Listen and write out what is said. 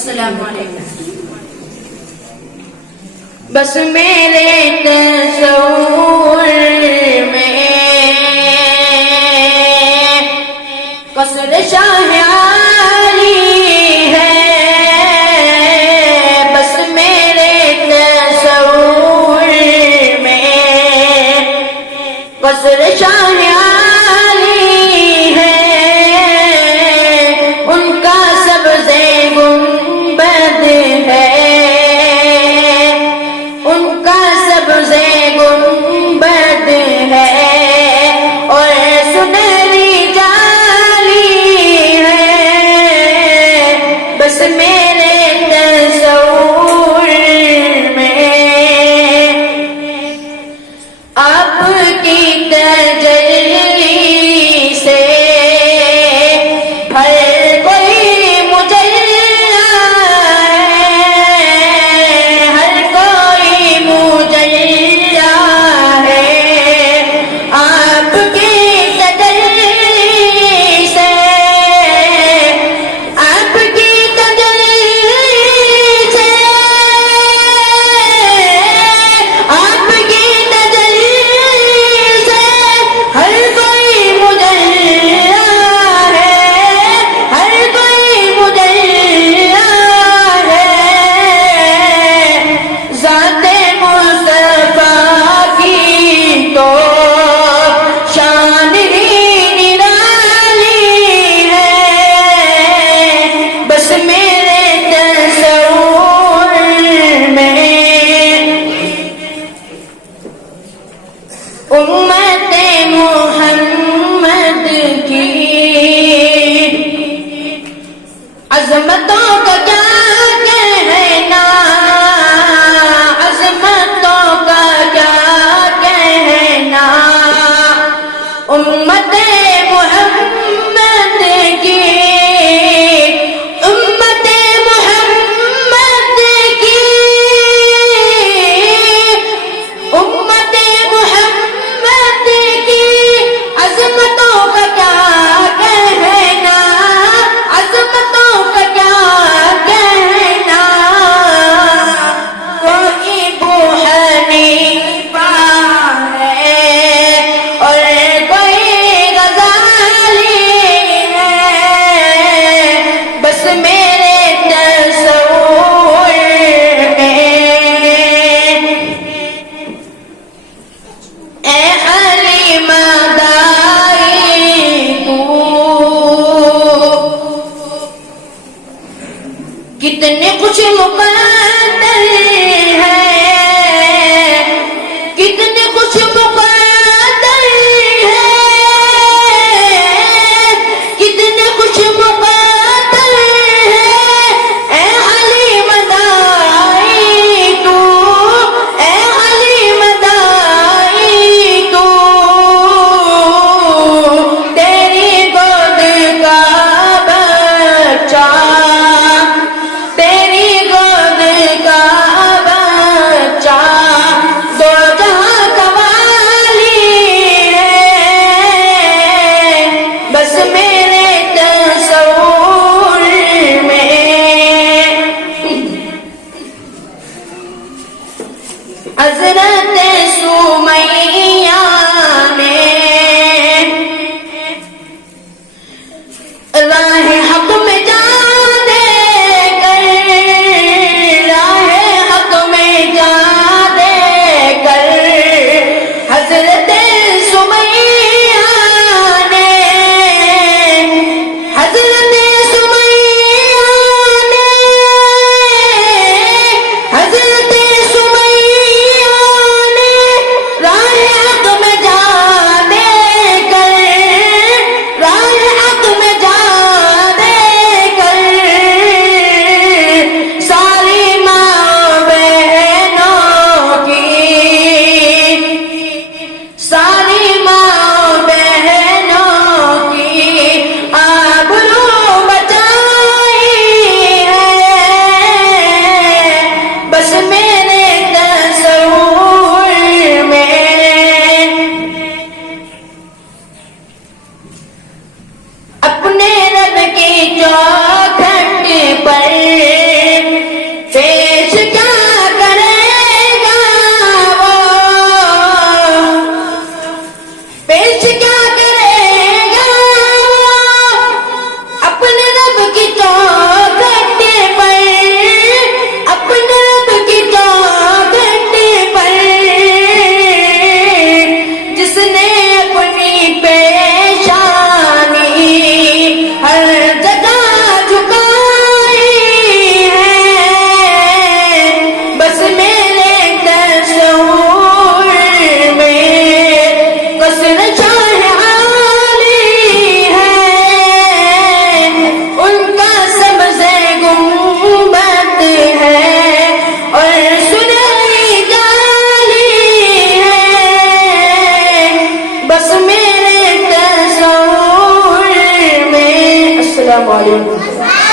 السلام علیکم. بس میرے تصور میں قصر شاہ عالی ہے. بس میرے تصور میں قصر شاہ عالی ہے. ان کا سبز گنبد ہے، ان کا سبز گنبد ہے اور سنہری جالی ہے. بس میرے تصور میں آپ کی تجلی سے ہر کوئی مجلا ہے، ہر کوئی مجلا ہے. آپ کی تجلی سے، آپ کی تجلی سے، آپ کی تجلی سے ہر کوئی مجلا ہے، ہر کوئی مجلا ہے. ذات مصطفیٰ کی تو شان ہی نرالی ہے. بس میرے تصور میں امت محمد کی عظمتوں کا کیا کہنا، عظمتوں کا کیا کہنا. امت محمد کی، امت محمد کی، امت محمد کی عظمتوں کا کیا کہنا، عظمتوں کا کیا کہنا. کوئی ابو حنیفہ ہے اور کوئی غزالی السلام علیکم.